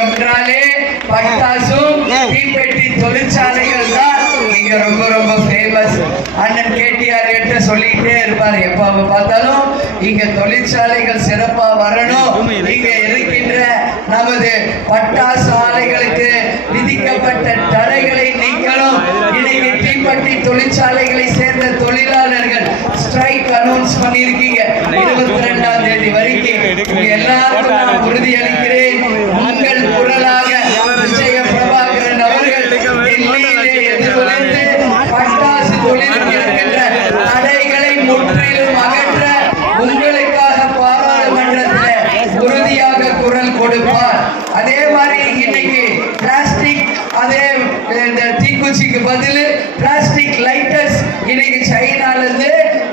என்றாலே பட்டாசும் தீப்பெட்டி தொழிற்சாலைகள் தான் இங்க ரொம்ப ரொம்ப ஃபேமஸ் அண்ணன் கேடிஆர் கிட்ட சொல்லிக்கிட்டே இருப்பார். எப்ப பார்த்தாலும் இங்க தொழிற்சாலைகள் சிறப்பா வரணும். இங்க இருக்கின்ற நமது பட்டாசு ஆலைகளுக்கு விதிக்கப்பட்ட தடைகளை நீக்கணும். இன்னைக்கு தீப்பெட்டி தொழிற்சாலைகளை சேர்ந்த தொழிலாளர்கள் ஸ்ட்ரைக் அனௌன்ஸ் பண்ணியிருக்கீங்க. இருபத்தி ரெண்டாம் தேதி வரைக்கும். எல்லாருக்கும் நான் உறுதியளிக்கிறேன். தடைகளை முற்றிலும் அகற்ற உங்களுக்காக பாராளுமன்றத்தில் உறுதியாக குரல் கொடுப்பார். அதே மாதிரி இன்னைக்கு பிளாஸ்டிக் அதே இந்த தீக்குச்சிக்கு பதில் பிளாஸ்டிக் லைட்டர்ஸ் இன்னைக்கு சைனால இருந்து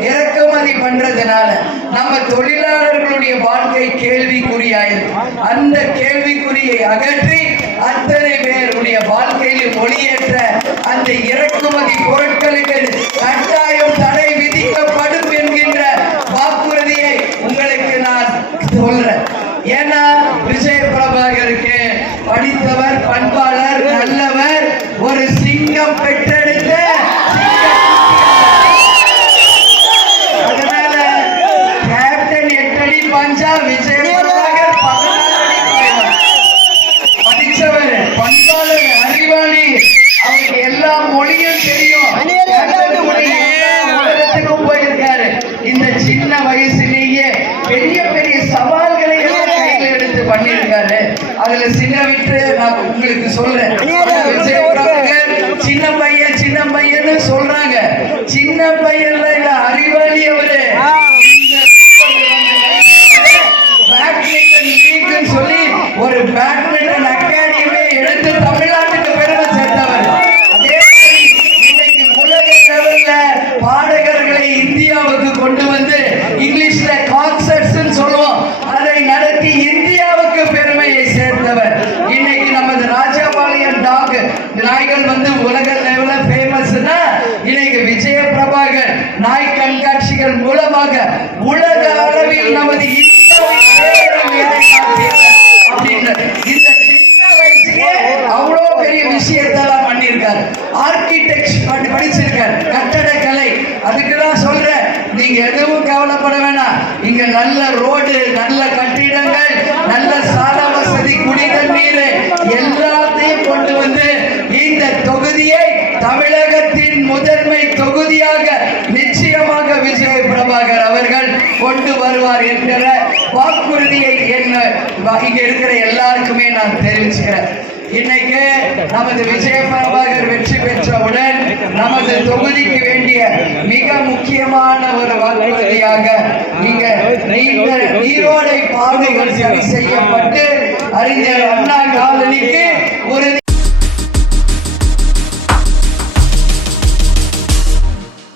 இறக்குமதி பண்றதுனால நம்ம தொழிலாளர்களுடைய வாழ்க்கை கேள்விக்குறியாயிருக்கு. அந்த கேள்விக்குறியை அகற்றி அத்தனை பேருடைய வாழ்க்கையில் ஒளியேற்ற அந்த இறக்குமதி பொருட்களை ஏன்னா விஜய பிரபாகருக்கு படித்தவர் பண்பாளர் நல்லவர் ஒரு சிங்கம் பெற்றெடுத்த அதனால கேப்டன் எட்டடி பாஞ்சா விஜய் பண்ணியிருக்காரு அதுல சின்ன விட்டு நான் உங்களுக்கு சொல்றேன். நாய்கள் வந்து உலக லெவல்ல ஃபேமஸ்னா இன்னைக்கு விஜய பிரபாகர் நாய் கண்காட்சிகள் மூலமாக உலக அளவில் நமது அப்படின்னு இந்த சின்ன வயசுலயே அவ்வளோ பெரிய விஷயத்தெல்லாம் பண்ணியிருக்காரு. ஆர்கிடெக்ட் படிச்சிருக்காரு. கட்டடக்கலை அதுக்கு தான் சொல்றேன். நீங்க எதுவும் கவலைப்பட வேணாம். இங்க நல்ல ரோடு நல்ல கட்டிடங்கள் நல்ல பிரபாகர் அவர்கள் கொண்டு வருவார் என்கிற வாக்குறுதியை என்ன இங்க இருக்கிற எல்லாருக்குமே நான் தெரிவிச்சுக்கிறேன். இன்னைக்கு நமது விஜய பிரபாகர் வெற்றி பெற்றவுடன் நமது தொகுதிக்கு வேண்டிய மிக முக்கியமான ஒரு வாக்குறுதியாக நீங்க நீங்கள் ஈரோடை பாதைகள் சரி செய்யப்பட்டு அறிஞர் அண்ணா காலனிக்கு